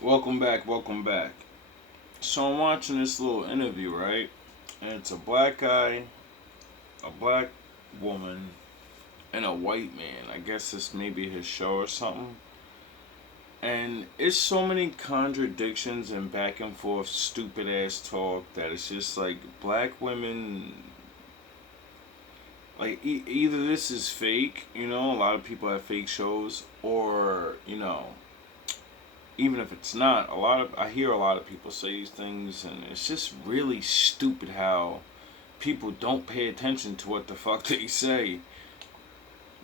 Welcome back, welcome back. So I'm watching this little interview, right? And it's a black guy, a black woman, and a white man. I guess this may be his show or something. And it's so many contradictions and back and forth stupid ass talk that it's just like black women like either this is fake, a lot of people have fake shows, or even if it's not, I hear a lot of people say these things, and it's just really stupid how people don't pay attention to what the fuck they say.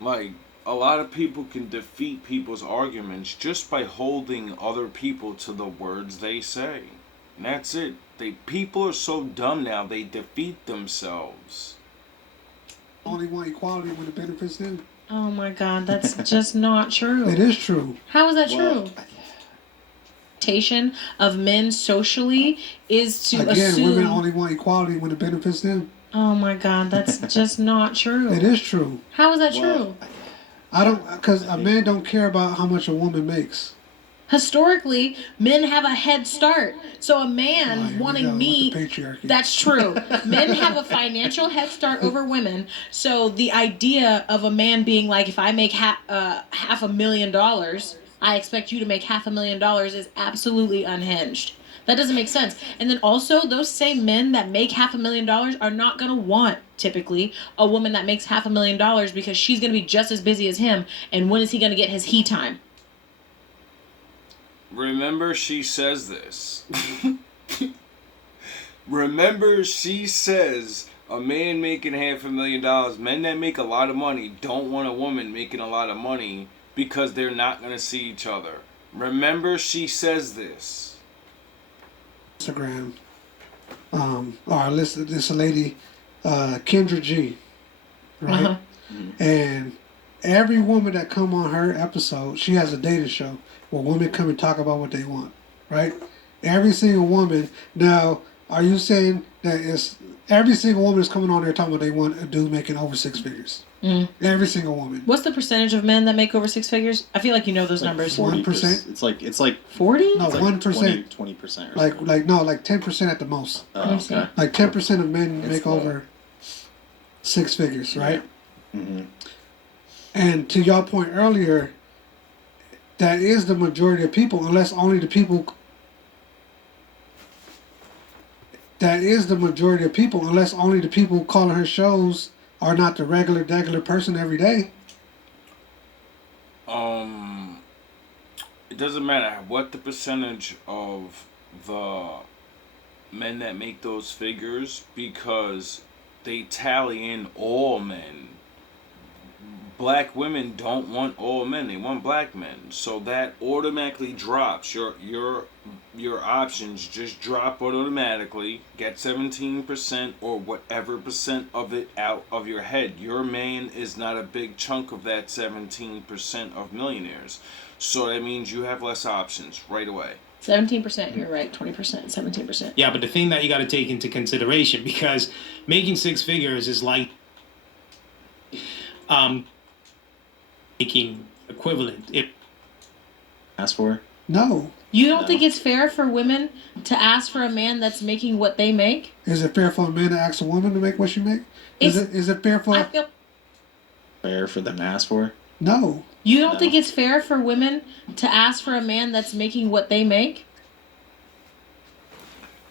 Like, a lot of people can defeat people's arguments just by holding other people to the words they say. And that's it. People are so dumb now, they defeat themselves. Only want equality when it benefits them. Oh my God, that's just not true. It is true. How is that true? Expectation of men socially is to assume women only want equality when it benefits them. Oh my God, that's just not true. It is true. How is that true? Because a man don't care about how much a woman makes. Historically, men have a head start. So a man wanting me, that's true. Men have a financial head start over women. So the idea of a man being like, if I make $500,000, I expect you to make $500,000 is absolutely unhinged. That doesn't make sense. And then also, those same men that make $500,000 are not going to want, typically, a woman that makes $500,000 because she's going to be just as busy as him. And when is he going to get his he time? Remember, she says this. Remember, she says a man making $500,000, men that make a lot of money don't want a woman making a lot of money because they're not going to see each other. Remember, she says this. Instagram. This lady, Kendra G, right? Uh-huh. And every woman that come on her episode, she has a dating show where women come and talk about what they want, right? Every single woman. Now, are you saying that it's every single woman is coming on there talking about they want a dude making over six figures? Every single woman. What's the percentage of men that make over six figures? I feel like you know those numbers. 1%. It's like 40? No, 1%. 20%. Like 10% at the most. Oh, okay. Like 10% of men make over six figures, right? Yeah. Mm-hmm. And to your point earlier, that is the majority of people, unless only the people. That is the majority of people, unless only the people calling her shows are not the regular person every day. It doesn't matter what the percentage of the men that make those figures, because they tally in all men. Black women don't want all men; they want black men. So that automatically drops your options. Just drop automatically. Get 17% or whatever percent of it out of your head. Your man is not a big chunk of that 17% of millionaires. So that means you have less options right away. 17%, you're right. 20%, 17%. Yeah, but the thing that you got to take into consideration, because making six figures is like making equivalent. If ask for? No. You don't think it's fair for women to ask for a man that's making what they make? Is it fair for a man to ask a woman to make what she make? Is it fair for? Fair for them to ask for? No. You don't think it's fair for women to ask for a man that's making what they make?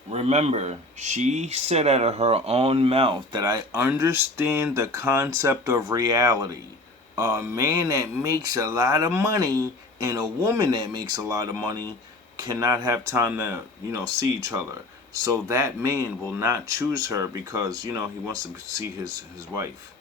Remember, she said out of her own mouth that I understand the concept of reality. A man that makes a lot of money and a woman that makes a lot of money cannot have time to, see each other. So that man will not choose her because, he wants to see his wife.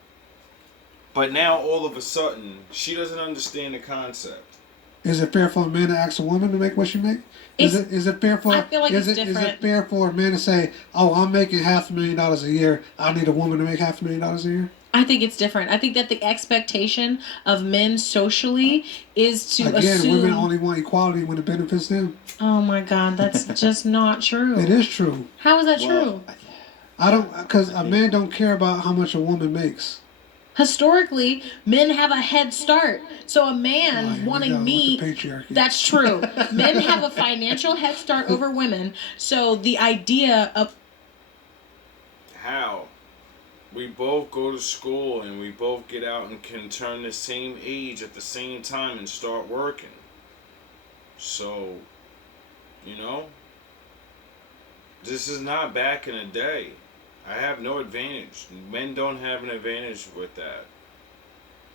But now, all of a sudden, she doesn't understand the concept. Is it fair for a man to ask a woman to make what she make? Is it fair for? I feel like it's different. Is it fair for a man to say, "Oh, I'm making $500,000 a year. I need a woman to make $500,000 a year"? I think it's different. I think that the expectation of men socially is to assume... women only want equality when it benefits them. Oh my God, that's just not true. It is true. How is that true? Because a man don't care about how much a woman makes. Historically, men have a head start. So a man Here we wanting go me, with the patriarchy. that's true. Men have a financial head start over women. So the idea of How? We both go to school and we both get out and can turn the same age at the same time and start working. So, you know, this is not back in the day. I have no advantage. Men don't have an advantage with that.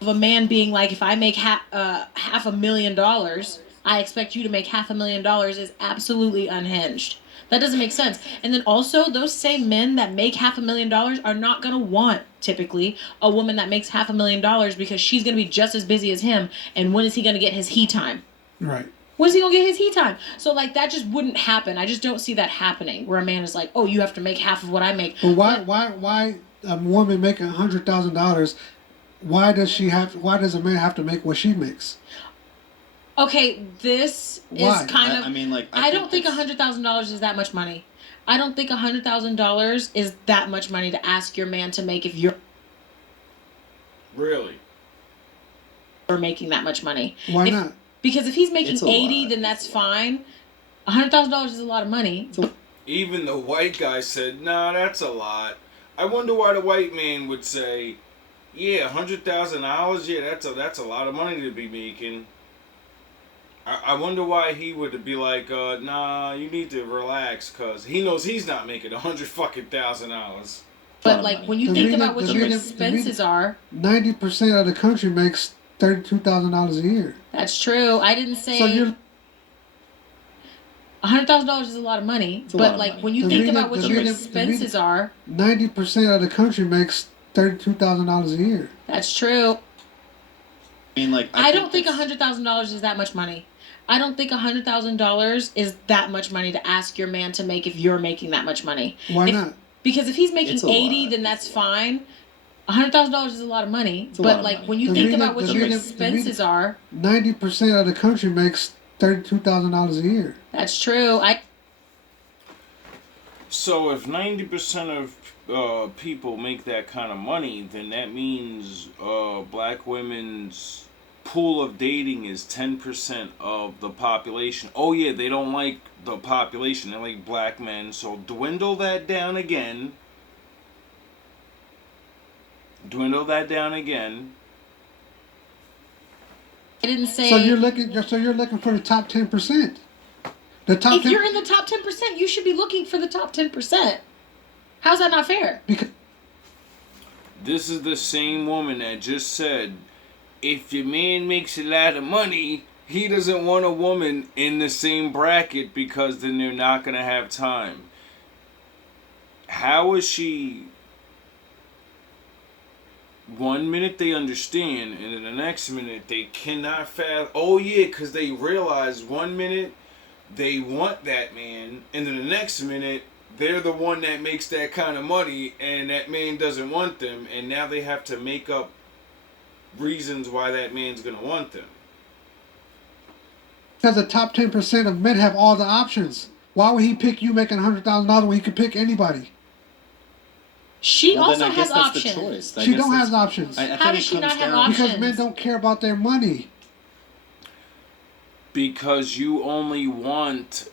a man being like, if I make $500,000, I expect you to make $500,000 is absolutely unhinged. That doesn't make sense. And then also, those same men that make $500,000 are not going to want, typically, a woman that makes $500,000 because she's going to be just as busy as him. And when is he going to get his he time? Right. When is he going to get his he time? So, like, that just wouldn't happen. I just don't see that happening where a man is like, oh, you have to make half of what I make. But why a woman making $100,000? Why does a man have to make what she makes? Okay, this Why? is kind of. I mean, like, I don't think $100,000 is that much money. I don't think $100,000 is that much money to ask your man to make if you're Really? making that much money. Why not? Because if he's making It's a 80, lot. then that's fine. $100,000 is a lot of money. Even the white guy said, nah, that's a lot. I wonder why the white man would say, yeah, $100,000, yeah, that's a lot of money to be making. I wonder why he would be like, nah, you need to relax, cause he knows he's not making $100,000. But like when you The think reason- about what the your reason- expenses are, 90% of the country makes $32,000 a year. that's true. I didn't say So you're $100,000 is a lot of money. It's a lot But of like money. when you The think reason- about what the your reason- expenses are, 90% of the country makes $32,000 a year. that's true. I mean, like, I don't think it's- $100,000 is that much money. I don't think $100,000 is that much money to ask your man to make if you're making that much money. Why If- not? Because if he's making It's a 80, lot. then that's fine. $100,000 is a lot of money. It's a lot But of like money. when you The think reason- about what the your reason- expenses are, 90% of the country makes $32,000 a year. that's true. So if 90% of people make that kind of money, then that means black women's pool of dating is 10% of the population. Oh yeah, they don't like the population. They like black men. So dwindle that down again. Dwindle that down again. I didn't say. So you're looking for the top 10%. The top If 10 you're in the top 10%, you should be looking for the top 10%. How's that not fair? because This is the same woman that just said, if your man makes a lot of money, he doesn't want a woman in the same bracket because then they're not going to have time. How is she... One minute they understand, and then the next minute they cannot fathom. Oh yeah, because they realize 1 minute they want that man, and then the next minute they're the one that makes that kind of money, and that man doesn't want them, and now they have to make up reasons why that man's gonna want them. the top 10% of men have all the options. Why would he pick you making $100,000 when he could pick anybody? She Well, then also I guess has that's the options. choice. I She guess don't that's- have options. I How think does it she comes not have down- options? Because men don't care about their money. Because you only want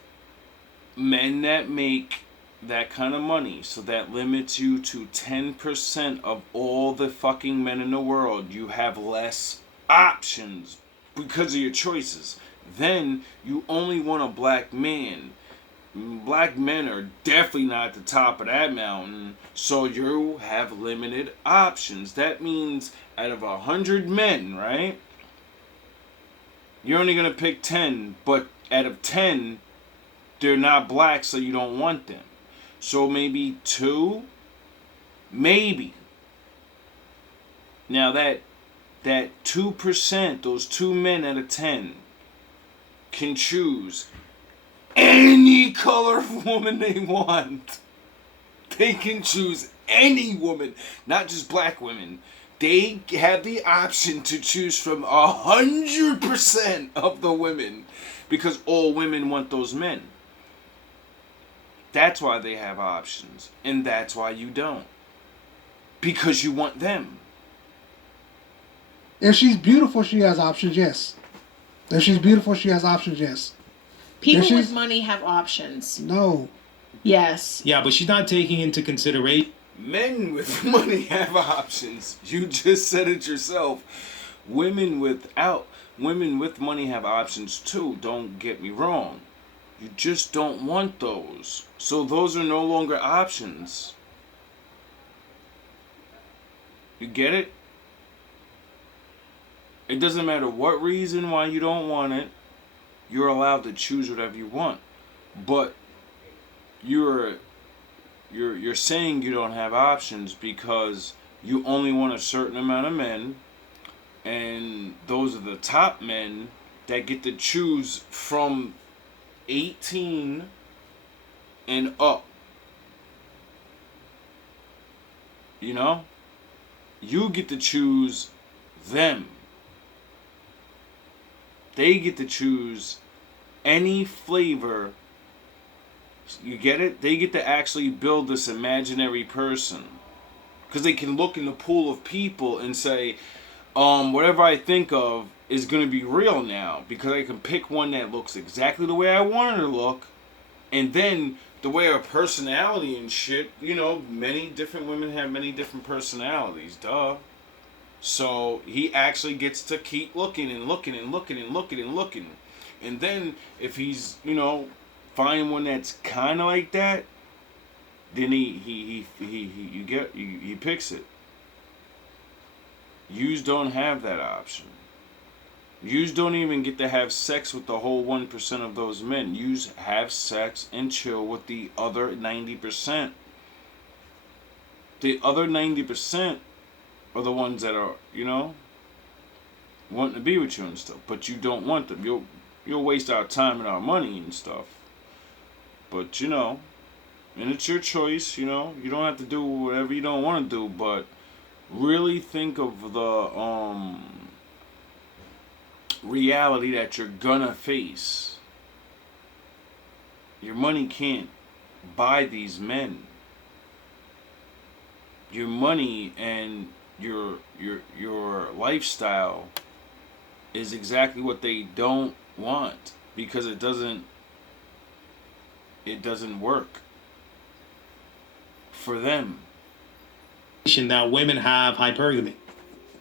men that make that kind of money. So that limits you to 10% of all the fucking men in the world. You have less options because of your choices. Then you only want a black man. Black men are definitely not at the top of that mountain. So you have limited options. That means out of 100 men, right? You're only going to pick 10, but out of 10, they're not black, so you don't want them. So maybe 2, maybe. Now that 2%, those 2 men out of 10, can choose any color of woman they want. They can choose any woman, not just black women. They have the option to choose from 100% of the women because all women want those men. That's why they have options, and that's why you don't. Because you want them. If she's beautiful, she has options. Yes. If she's beautiful, she has options. Yes. People If with she's- money have options. No. Yes. Yeah, but she's not taking into consideration. Men with money have options. You just said it yourself. Women with money have options too. Don't get me wrong. You just don't want those. So those are no longer options. You get it? It doesn't matter what reason why you don't want it. You're allowed to choose whatever you want. But you're saying you don't have options because you only want a certain amount of men, and those are the top men that get to choose from 18 and up. You know? You get to choose them. They get to choose any flavor. You get it? They get to actually build this imaginary person. Because they can look in the pool of people and say, whatever I think of is going to be real now. Because I can pick one that looks exactly the way I want her to look. And then the way her personality and shit, you know, many different women have many different personalities. Duh. So he actually gets to keep looking and looking and looking and looking and looking. And then if he's, you know, find one that's kind of like that, then he picks it. Yous don't have that option. Yous don't even get to have sex with the whole 1% of those men. Yous have sex and chill with the other 90%. The other 90% are the ones that are, you know, wanting to be with you and stuff. But you don't want them. You'll waste our time and our money and stuff. But, you know, and it's your choice, you know. You don't have to do whatever you don't want to do, but really think of the reality that you're gonna face. Your money can't buy these men. Your money and your lifestyle is exactly what they don't want, because it doesn't work for them. That women have hypergamy.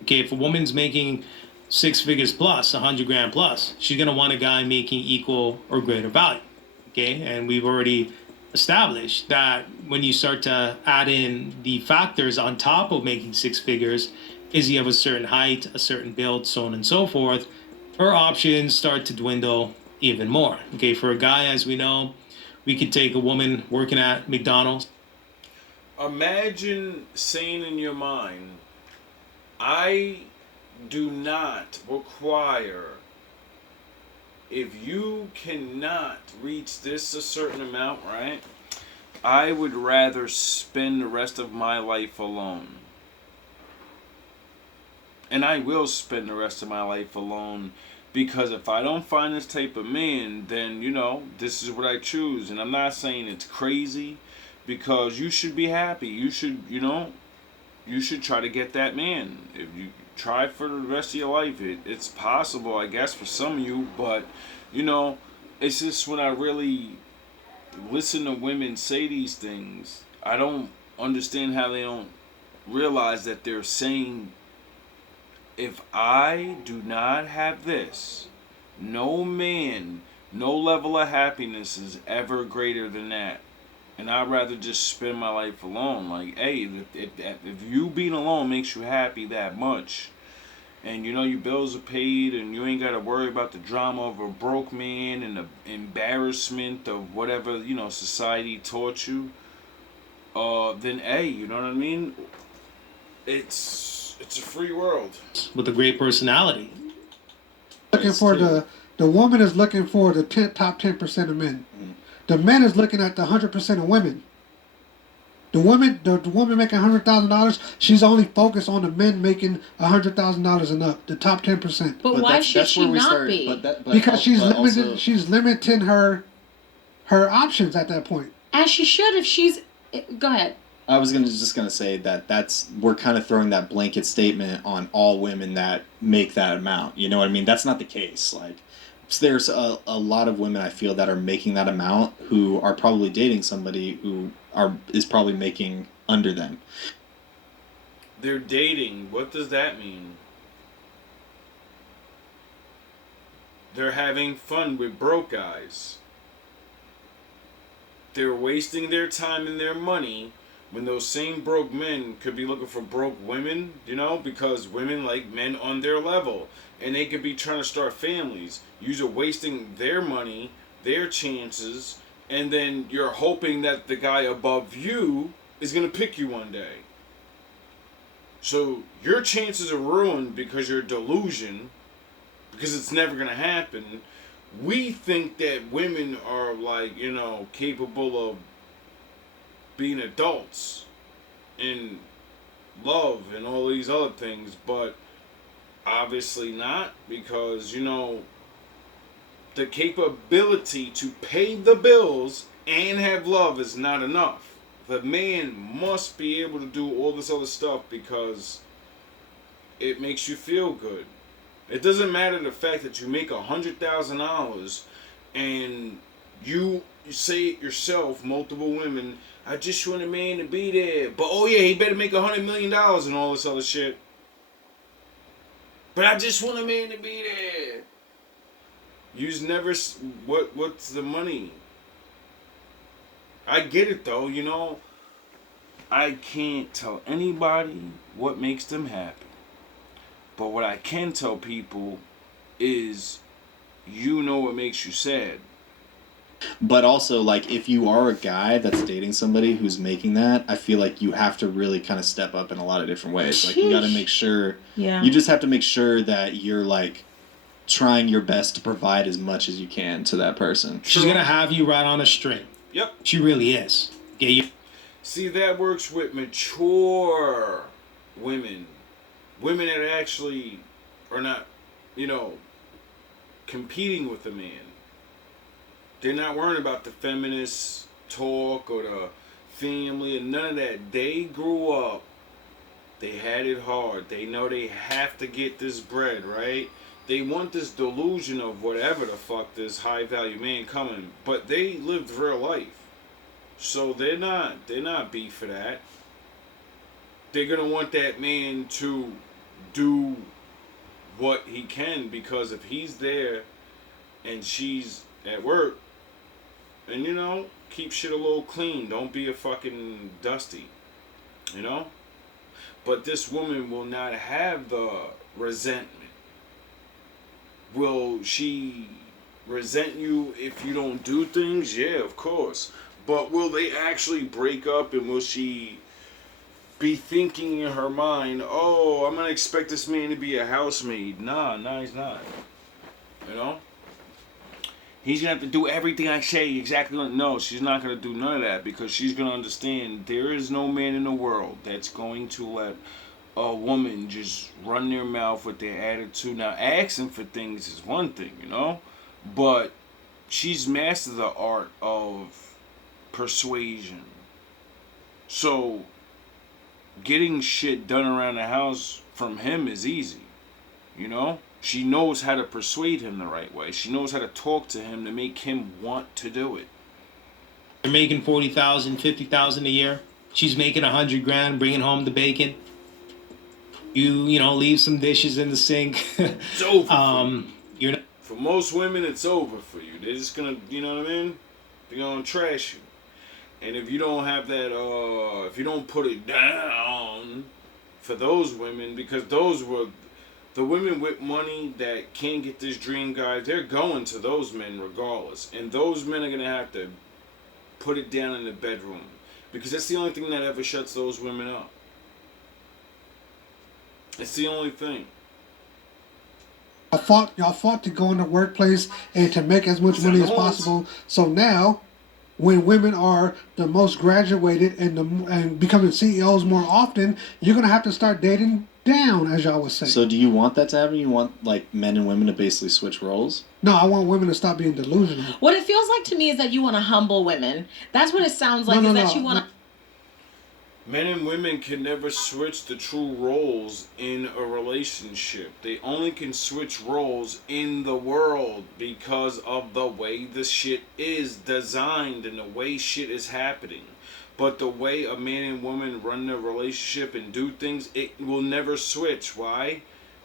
Okay, if a woman's making 6 figures plus, 100 grand plus, she's gonna want a guy making equal or greater value. Okay, and we've already established that when you start to add in the factors on top of making 6 figures, is he of a certain height, a certain build, so on and so forth, her options start to dwindle even more. Okay, for a guy, as we know, we could take a woman working at McDonald's. Imagine saying in your mind, I do not require, if you cannot reach this a certain amount, right? I would rather spend the rest of my life alone. And I will spend the rest of my life alone, because if I don't find this type of man, then, you know, this is what I choose. And I'm not saying it's crazy, because you should be happy. You should, you know, you should try to get that man. If you try for the rest of your life, it's possible, I guess, for some of you. But, you know, it's just when I really listen to women say these things, I don't understand how they don't realize that they're saying, if I do not have this, no man, no level of happiness is ever greater than that. And I'd rather just spend my life alone. Like, hey, if you being alone makes you happy that much, and you know your bills are paid, and you ain't got to worry about the drama of a broke man and the embarrassment of whatever, you know, society taught you, then hey, you know what I mean? It's a free world. With a great personality. Looking for the woman is looking for the top 10% of men. The man is looking at the 100% of women. The woman making $100,000, she's only focused on the men making $100,000 and up, the top 10%. But why should she not be? Because she's limiting her options at that point. As she should if she's... Go ahead. I was just gonna say that we're kind of throwing that blanket statement on all women that make that amount. You know what I mean? That's not the case. Like, there's a lot of women I feel that are making that amount who are probably dating somebody who is probably making under them. They're dating. What does that mean? They're having fun with broke guys. They're wasting their time and their money when those same broke men could be looking for broke women, you know, because women like men on their level. And they could be trying to start families. You're wasting their money, their chances, and then you're hoping that the guy above you is going to pick you one day. So your chances are ruined because you're delusion, because it's never going to happen. We think that women are, like, you know, capable of being adults in love and all these other things, but obviously not, because, you know, the capability to pay the bills and have love is not enough. The man must be able to do all this other stuff because it makes you feel good. It doesn't matter the fact that you make $100,000 and you say it yourself, multiple women, I just want a man to be there. But oh yeah, he better make $100 million and all this other shit. But I just want a man to be there. You's never, what's the money? I get it though, you know. I can't tell anybody what makes them happy. But what I can tell people is, you know what makes you sad. But also, like, if you are a guy that's dating somebody who's making that, I feel like you have to really kind of step up in a lot of different ways. Like, you got to make sure, you just have to make sure that you're, like, trying your best to provide as much as you can to that person. She's going to have you right on a string. Yep. She really is. Yeah, you. See, that works with mature women. Women that actually are not, you know, competing with a man. They're not worrying about the feminist talk or the family and none of that. They grew up. They had it hard. They know they have to get this bread, right? They want this delusion of whatever the fuck this high value man coming, but they lived real life. So they're not beef for that. They're gonna want that man to do what he can, because if he's there and she's at work, and, you know, keep shit a little clean. Don't be a fucking dusty, you know? But this woman will not have the resentment. Will she resent you if you don't do things? Yeah, of course. But will they actually break up, and will she be thinking in her mind, oh, I'm going to expect this man to be a housemaid? Nah, he's not. You know? He's going to have to do everything I say exactly. No, she's not going to do none of that, because she's going to understand there is no man in the world that's going to let a woman just run their mouth with their attitude. Now, asking for things is one thing, you know? But she's mastered the art of persuasion. So, getting shit done around the house from him is easy, you know? She knows how to persuade him the right way. She knows how to talk to him to make him want to do it. You're making $40,000, $50,000 a year. She's making $100,000, bringing home the bacon. You know, leave some dishes in the sink. It's over. For you're not. For most women, it's over for you. They're just gonna, you know what I mean? They're gonna trash you. And if you don't have that, if you don't put it down for those women, because those were the women with money that can't get this dream guy, they're going to those men regardless. And those men are going to have to put it down in the bedroom, because that's the only thing that ever shuts those women up. It's the only thing. Y'all fought to go in the workplace and to make as much money as possible. So now, when women are the most graduated and becoming CEOs more often, you're gonna have to start dating down, as y'all would say. So do you want that to happen? You want, like, men and women to basically switch roles? No, I want women to stop being delusional. What it feels like to me is that you want to humble women. That's what it sounds like. That you want to. Men and women can never switch the true roles in a relationship. They only can switch roles in the world because of the way the shit is designed and the way shit is happening. But the way a man and woman run their relationship and do things, it will never switch. Why?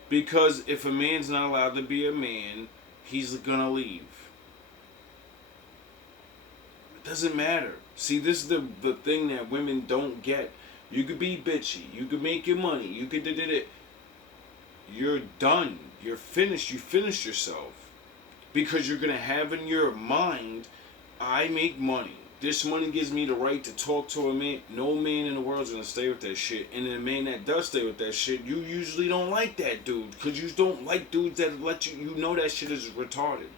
Because if a man's not allowed to be a man, he's gonna leave. It doesn't matter. See, this is the thing that women don't get. You could be bitchy. You could make your money. You could do it. You're done. You're finished. You finished yourself. Because you're going to have in your mind, I make money. This money gives me the right to talk to a man. No man in the world is going to stay with that shit. And the man that does stay with that shit, you usually don't like that dude. Because you don't like dudes that let you, you know that shit is retarded.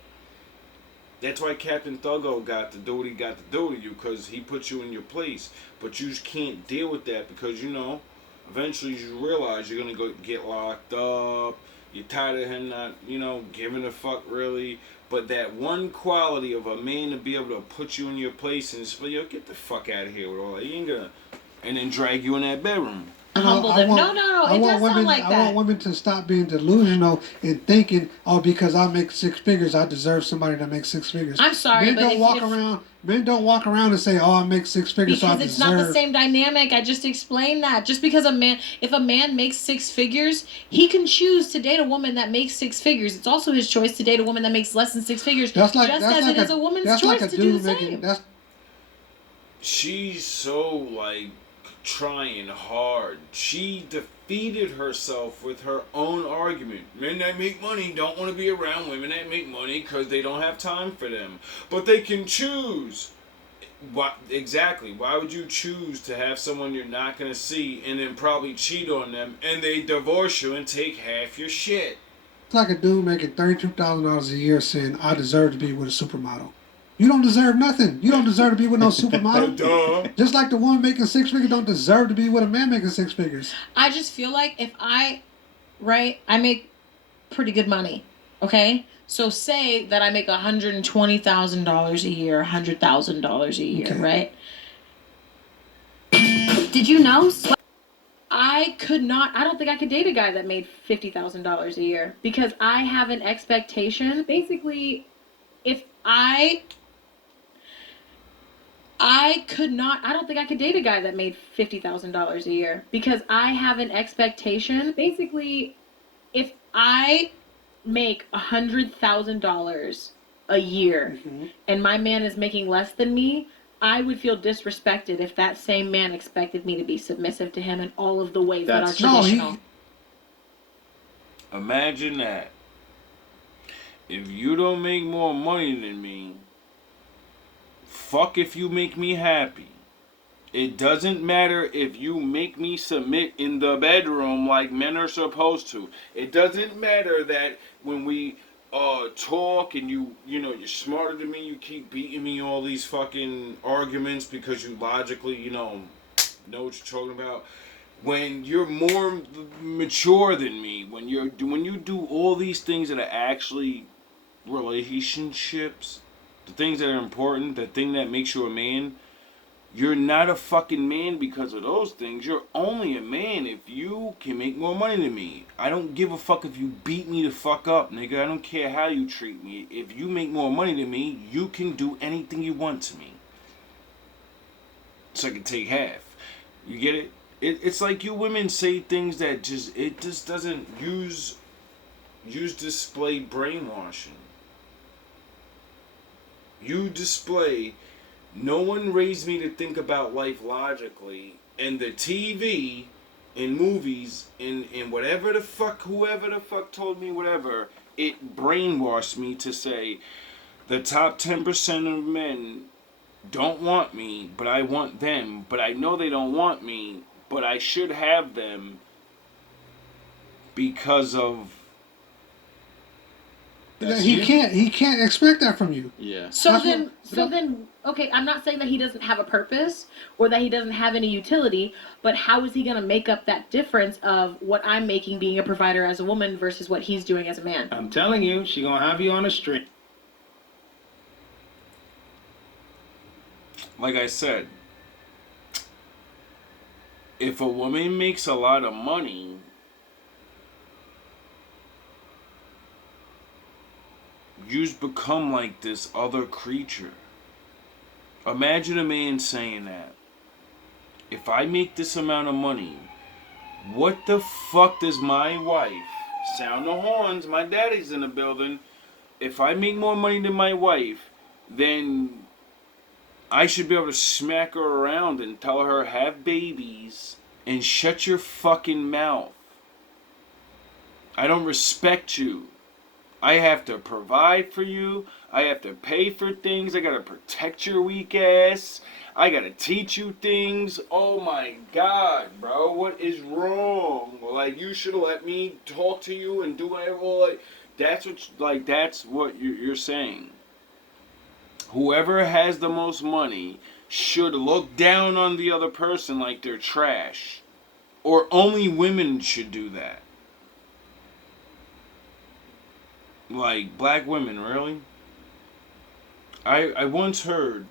That's why Captain Thuggo got to do what he got to do to you, because he put you in your place. But you just can't deal with that because, you know, eventually you realize you're going to go get locked up. You're tired of him not, you know, giving a fuck really. But that one quality of a man to be able to put you in your place and just, yo, get the fuck out of here with all that. He ain't going to, and then drag you in that bedroom. Humble them. No, it does sound like that. I want women to stop being delusional and thinking, oh, because I make six figures, I deserve somebody that makes six figures. I'm sorry, men but men don't walk around and say, oh, I make six figures, so I deserve. Because it's not the same dynamic. I just explained that. Just because if a man makes six figures, he can choose to date a woman that makes six figures. It's also his choice to date a woman that makes less than six figures. Just as it is a woman's choice to do the same. She's so, like, trying hard. She defeated herself with her own argument. Men that make money don't want to be around women that make money because they don't have time for them. But they can choose. Why, exactly. Why would you choose to have someone you're not going to see and then probably cheat on them and they divorce you and take half your shit? It's like a dude making $32,000 a year saying, I deserve to be with a supermodel. You don't deserve nothing. You don't deserve to be with no supermodel. Duh. Just like the woman making six figures don't deserve to be with a man making six figures. I just feel like if I make pretty good money, okay? So say that I make $120,000 a year, $100,000 a year, Okay. right? Did you know? I don't think I could date a guy that made $50,000 a year because I have an expectation. Basically, if I don't think I could date a guy that made $50,000 a year because I have an expectation. Basically, if I make $100,000 a year and my man is making less than me, I would feel disrespected if that same man expected me to be submissive to him in all of the ways that are traditional. Imagine that. If you don't make more money than me, fuck if you make me happy. It doesn't matter if you make me submit in the bedroom like men are supposed to. It doesn't matter that when we talk and you're smarter than me, you keep beating me all these fucking arguments because you logically, know what you're talking about. When you're more mature than me, when you do all these things that are actually relationships, the things that are important, the thing that makes you a man, you're not a fucking man because of those things. You're only a man if you can make more money than me. I don't give a fuck if you beat me the fuck up, nigga. I don't care how you treat me. If you make more money than me, you can do anything you want to me. So I can take half. You get it? It's like you women say things that just doesn't use display brainwashing. You display, no one raised me to think about life logically, and the TV, in movies, in whatever the fuck, whoever the fuck told me whatever, it brainwashed me to say, the top 10% of men don't want me, but I want them, but I know they don't want me, but I should have them because of... He can't expect that from you. Yeah. So then, okay, I'm not saying that he doesn't have a purpose or that he doesn't have any utility, but how is he going to make up that difference of what I'm making being a provider as a woman versus what he's doing as a man? I'm telling you, she gonna have you on a string. Like I said, if a woman makes a lot of money, you become like this other creature. Imagine a man saying that. If I make this amount of money, what the fuck does my wife, sound the horns, my daddy's in the building, if I make more money than my wife, then I should be able to smack her around and tell her have babies and shut your fucking mouth. I don't respect you. I have to provide for you. I have to pay for things. I gotta protect your weak ass. I gotta teach you things. Oh my God, bro. What is wrong? Like, you should have let me talk to you and do whatever. Like, that's what you're saying. Whoever has the most money should look down on the other person like they're trash. Or only women should do that. Like, black women, really? I once heard,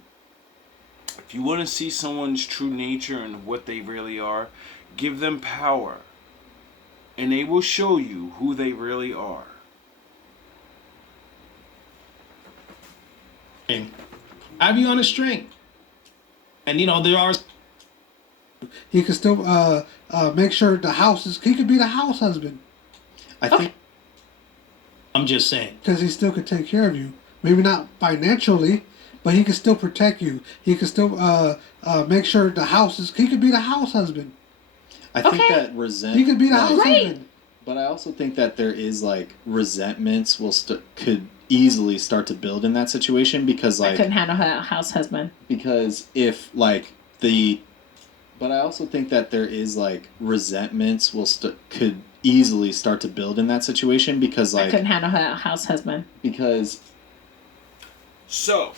if you want to see someone's true nature and what they really are, give them power. And they will show you who they really are. Have you on a string. And, there are... He could still make sure the house is... He could be the house husband. I think... I'm just saying. Because he still could take care of you. Maybe not financially, but he could still protect you. He could still make sure the house is... He could be the house husband. I think that He could be the house husband. But I also think that there is, like, resentments could easily start to build in that situation because, like... I couldn't handle a house husband. Because if, like, But I also think that there is, like, resentments could easily start to build in that situation because, like... I couldn't handle a house husband. Because... So,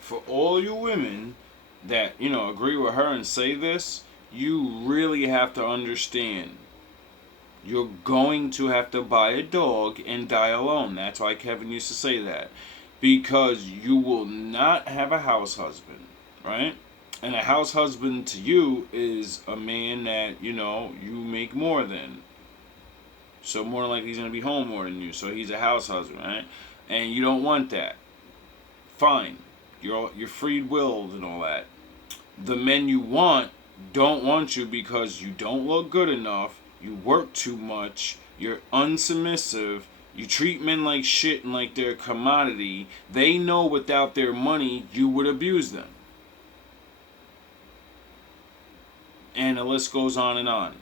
for all you women that, agree with her and say this, you really have to understand. You're going to have to buy a dog and die alone. That's why Kevin used to say that. Because you will not have a house husband, right? And a house husband to you is a man that, you make more than. So more than likely he's going to be home more than you. So he's a house husband, right? And you don't want that. Fine. You're free-willed and all that. The men you want don't want you because you don't look good enough. You work too much. You're unsubmissive. You treat men like shit and like they're a commodity. They know without their money, you would abuse them. And the list goes on and on.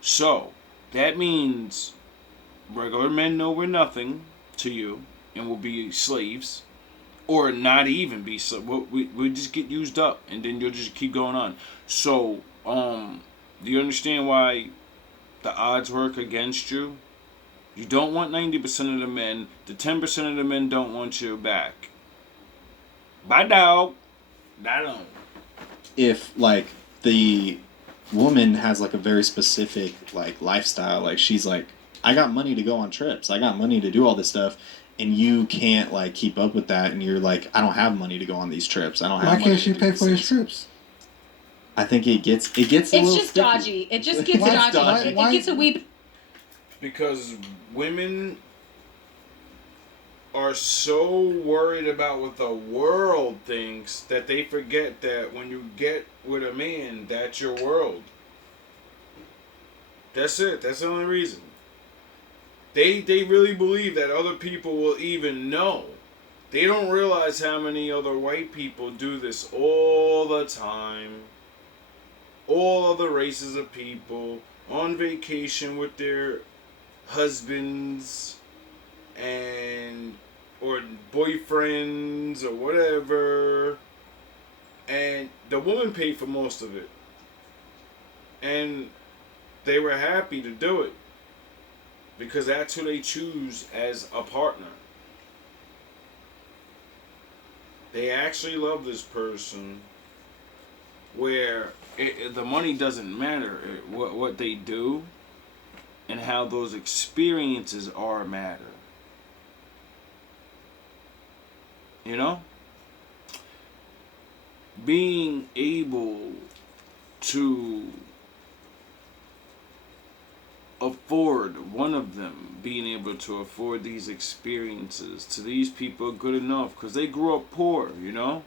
So, that means regular men know we're nothing to you and will be slaves. Or not even be slaves. We'll just get used up and then you'll just keep going on. So, do you understand why the odds work against you? You don't want 90% of the men. The 10% of the men don't want you back. Bye, dog. I don't. If, like, the woman has, like, a very specific, like, lifestyle, like, she's like, I got money to go on trips. I got money to do all this stuff. And you can't, like, keep up with that. And you're like, I don't have money to go on these trips. I don't have money. Why can't she pay for his trips? I think it gets a little It's just sticky. dodgy. It just gets dodgy. It gets a wee... Because women are so worried about what the world thinks that they forget that when you get with a man, that's your world. That's it. That's the only reason. They really believe that other people will even know. They don't realize how many other white people do this all the time. All other races of people on vacation with their husbands and or boyfriends or whatever, and the woman paid for most of it, and they were happy to do it because that's who they choose as a partner. They actually love this person where the money doesn't matter. What they do and how those experiences are matter. You know? Being able to afford, one of them being able to afford these experiences to these people good enough because they grew up poor, you know?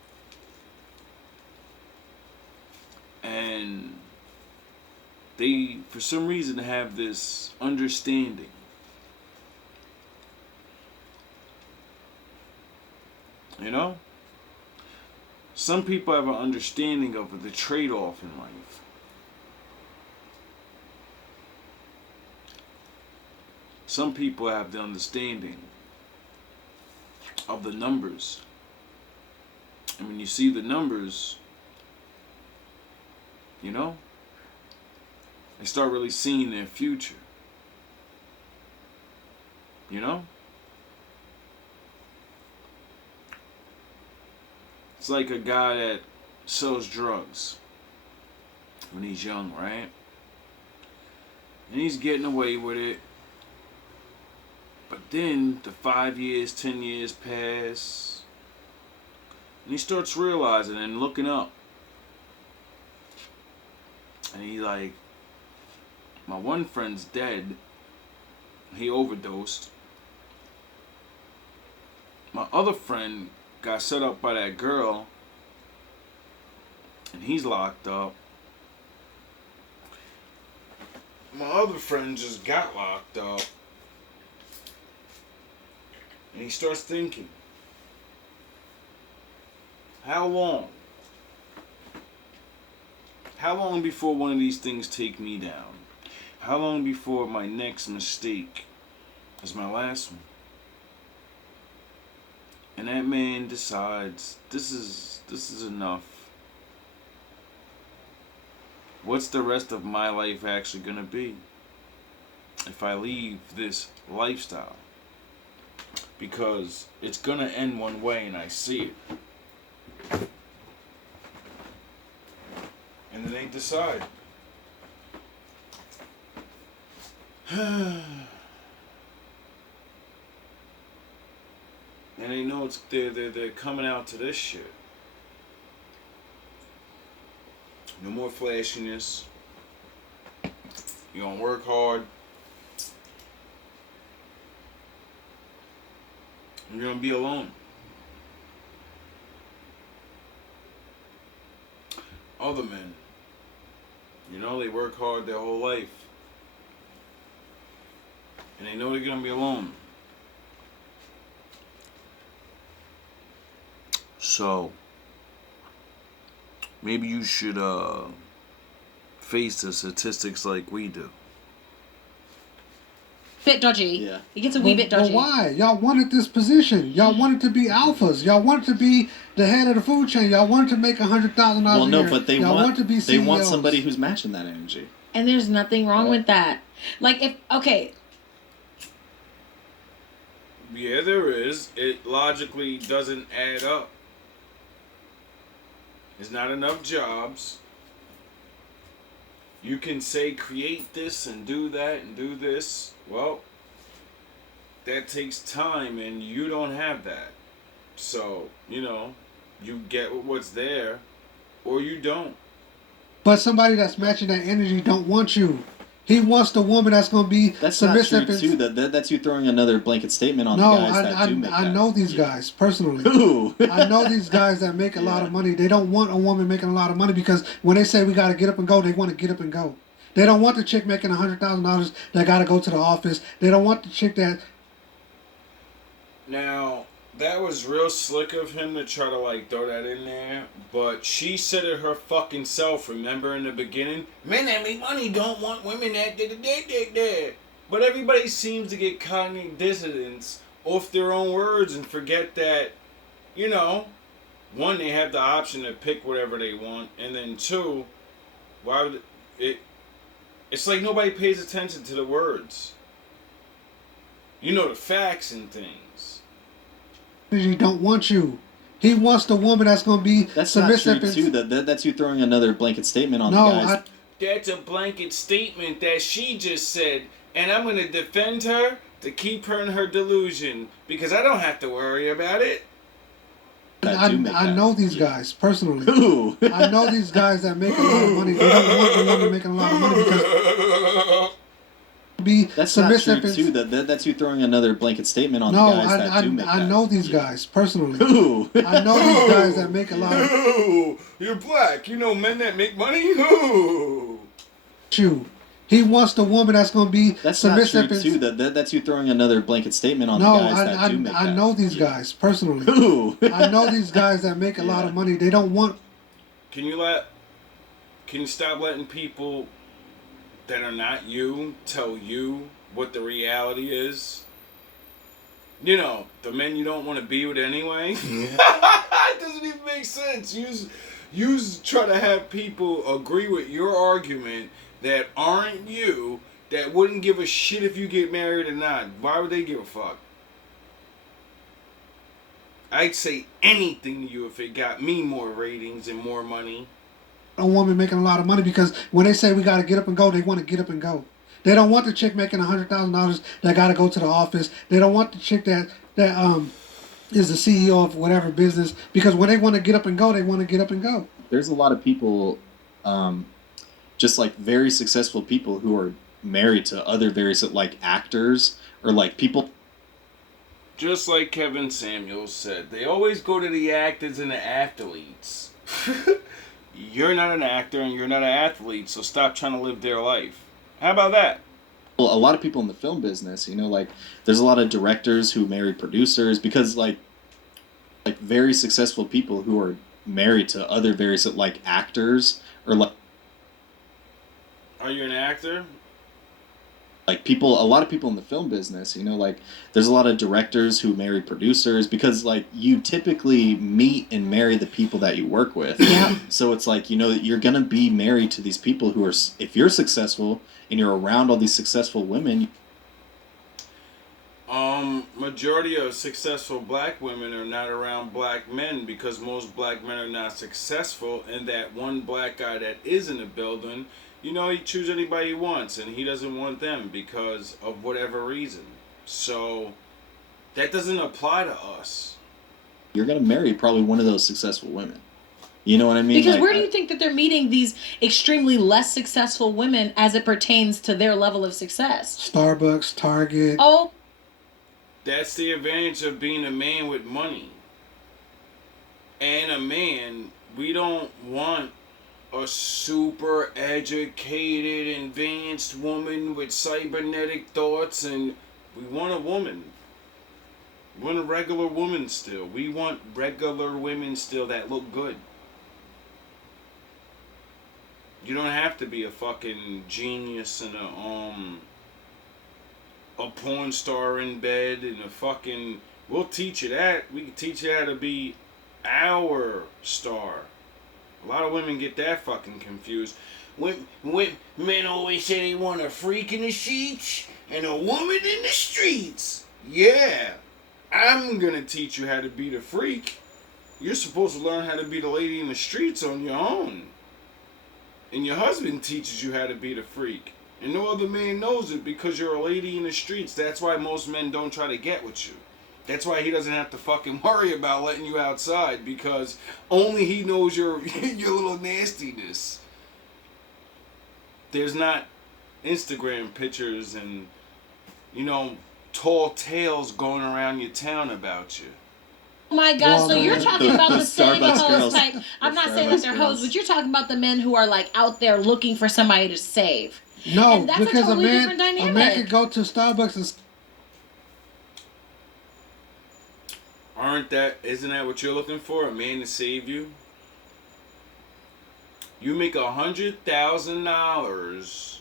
And they, for some reason, have this understanding. You know? Some people have an understanding of the trade-off in life. Some people have the understanding of the numbers. And when you see the numbers, you know, they start really seeing their future. You know? It's like a guy that sells drugs when he's young, right? And he's getting away with it. But then the 5 years, 10 years pass. And he starts realizing and looking up. And he's like, my one friend's dead. He overdosed. My other friend got set up by that girl. And he's locked up. My other friend just got locked up. And he starts thinking, how long? How long before one of these things take me down? How long before my next mistake is my last one? And that man decides, this is enough. What's the rest of my life actually gonna be if I leave this lifestyle? Because it's gonna end one way and I see it. And then they decide. And they know they're coming out to this shit. No more flashiness. You're gonna work hard. You're gonna be alone. Other men, you know, they work hard their whole life. And they know they're gonna be alone. So, maybe you should face the statistics like we do. Bit dodgy. Yeah. It gets a wee bit dodgy. Well, why? Y'all wanted this position. Y'all wanted to be alphas. Y'all wanted to be the head of the food chain. Y'all wanted to make $100,000 a year. Well, no, but Y'all want to be they want CEOs. somebody who's matching that energy. And there's nothing wrong with that. Like, if, okay, Yeah, there is. It logically doesn't add up. There's not enough jobs. You can say create this and do that and do this. Well, that takes time and you don't have that. So, you know, you get what's there or you don't. But somebody that's matching that energy don't want you. He wants the woman that's going to be That's not submissive. true, too. That's you throwing another blanket statement on No, the guys that do make I that. know these guys personally. Who? I know these guys that make a lot of money. They don't want a woman making a lot of money because when they say we got to get up and go, they want to get up and go. They don't want the chick making $100,000 that got to go to the office. They don't want the chick that... Now, that was real slick of him to try to like throw that in there, but she said it her fucking self, remember in the beginning? Men that make money don't want women that da. But everybody seems to get cognitive dissonance off their own words and forget that, you know, one, they have the option to pick whatever they want, and then two, why would it's like nobody pays attention to the words. You know the facts and things. He don't want you. He wants the woman that's going to be That's not submissive. true, too. That's you throwing another blanket statement on the guys. That's a blanket statement that she just said, and I'm going to defend her to keep her in her delusion because I don't have to worry about it. that do make I that. know these guys personally. Who? I know these guys that make a lot of money. They don't want the woman making a lot of money because be That's not submissive. true too. That's you throwing another blanket statement on No, the guys that do make that. I know these guys personally. Who? I know these guys that make a lot of. Who? You're black. You know men that make money? Who? Shoot. He wants the woman that's going to be That's not submissive. true too. That's you throwing another blanket statement on No, the guys that do make that. I know these guys personally. Who? I know these guys that make a lot of money. They don't want. Can you stop letting people that are not you tell you what the reality is? You know, the men you don't want to be with anyway. It doesn't even make sense. You try to have people agree with your argument that aren't you, that wouldn't give a shit if you get married or not. Why would they give a fuck? I'd say anything to you if it got me more ratings and more money. A woman making a lot of money because when they say we got to get up and go, they want to get up and go. They don't want the chick making $100,000 that got to go to the office. They don't want the chick that is the CEO of whatever business, because when they want to get up and go, they want to get up and go. There's a lot of people, just like very successful people who are married to other very like actors or like people. Just like Kevin Samuels said, they always go to the actors and the athletes. You're not an actor and you're not an athlete, so stop trying to live their life. How about that? Well, a lot of people in the film business, you know, like there's a lot of directors who marry producers because like very successful people who are married to other very like actors or like. Are you an actor? Like people, a lot of people in the film business, you know, like there's a lot of directors who marry producers because like you typically meet and marry the people that you work with. Yeah. So it's like, you know, you're going to be married to these people who are, if you're successful and you're around all these successful women. Majority of successful black women are not around black men because most black men are not successful, and that one black guy that is in the building, you know, he chooses anybody he wants, and he doesn't want them because of whatever reason. So that doesn't apply to us. You're going to marry probably one of those successful women. You know what I mean? Because like, where do you think that they're meeting these extremely less successful women as it pertains to their level of success? Starbucks, Target. Oh. That's the advantage of being a man with money. And a man, we don't want a super educated, advanced woman with cybernetic thoughts, and we want a woman. We want a regular woman still. We want regular women still that look good. You don't have to be a fucking genius and a porn star in bed and a fucking... We'll teach you that. We can teach you how to be our star. A lot of women get that fucking confused. When men always say they want a freak in the sheets and a woman in the streets. Yeah, I'm gonna teach you how to be the freak. You're supposed to learn how to be the lady in the streets on your own. And your husband teaches you how to be the freak. And no other man knows it because you're a lady in the streets. That's why most men don't try to get with you. That's why he doesn't have to fucking worry about letting you outside, because only he knows your little nastiness. There's not Instagram pictures and, you know, tall tales going around your town about you. Oh my God, Well, so you're talking about the same Starbucks hoes girls. type. I'm not saying that they're hoes, but you're talking about the men who are like out there looking for somebody to save. No, And that's a because totally a different man dynamic. could go to Starbucks and Isn't that what you're looking for? A man to save you? You make $100,000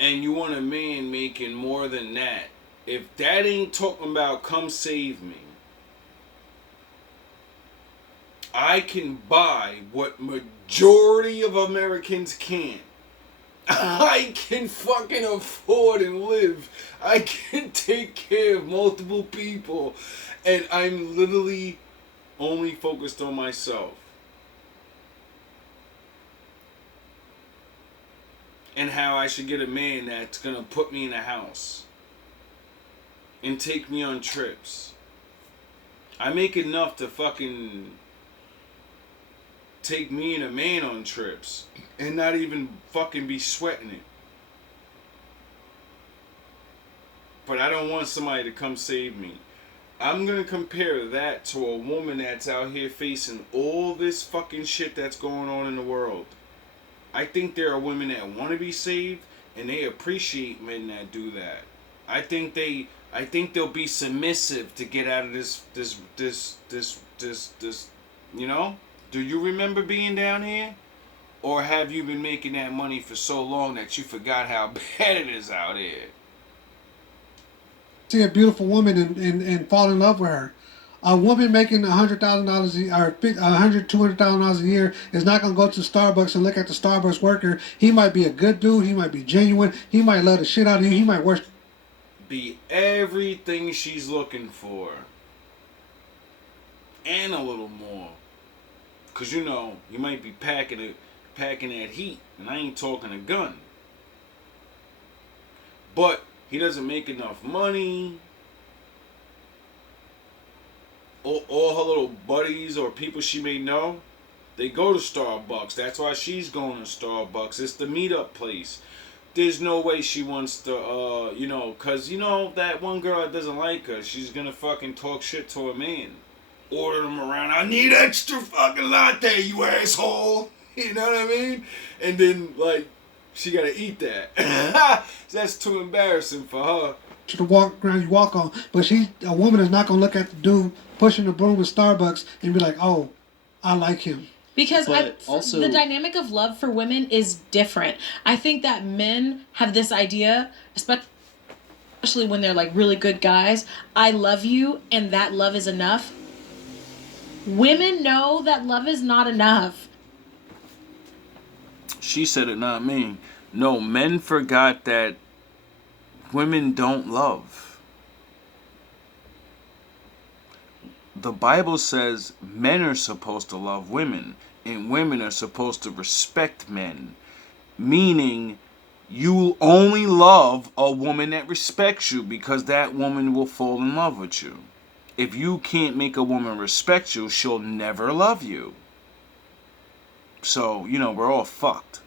and you want a man making more than that. If that ain't talking about come save me, I can buy what majority of Americans can't. I can fucking afford and live. I can take care of multiple people. And I'm literally only focused on myself. And how I should get a man that's going to put me in a house. And take me on trips. I make enough to fucking take me and a man on trips and not even fucking be sweating it. But I don't want somebody to come save me. I'm gonna compare that to a woman that's out here facing all this fucking shit that's going on in the world. I think there are women that want to be saved and they appreciate men that do that. I think they'll be submissive to get out of this, you know? Do you remember being down here? Or have you been making that money for so long that you forgot how bad it is out here? See a beautiful woman and fall in love with her. A woman making $100,000 or $200,000 a year is not gonna go to Starbucks and look at the Starbucks worker. He might be a good dude. He might be genuine. He might love the shit out of you. He might work. Be everything she's looking for, and a little more. Cause you know you might be packing that heat, and I ain't talking a gun. But he doesn't make enough money. All her little buddies or people she may know, they go to Starbucks. That's why she's going to Starbucks. It's the meetup place. There's no way she wants to, cause that one girl that doesn't like her, she's gonna fucking talk shit to a man. Order them around. I need extra fucking latte, you asshole. You know what I mean? And then she gotta eat that. That's too embarrassing for her. To walk around you walk on, but a woman is not gonna look at the dude pushing the broom at Starbucks and be like, "Oh, I like him." Because also, the dynamic of love for women is different. I think that men have this idea, especially when they're like really good guys, I love you and that love is enough. Women know that love is not enough. She said it, not me. No, men forgot that women don't love. The Bible says men are supposed to love women and women are supposed to respect men. Meaning, you only love a woman that respects you because that woman will fall in love with you. If you can't make a woman respect you, she'll never love you. So, we're all fucked.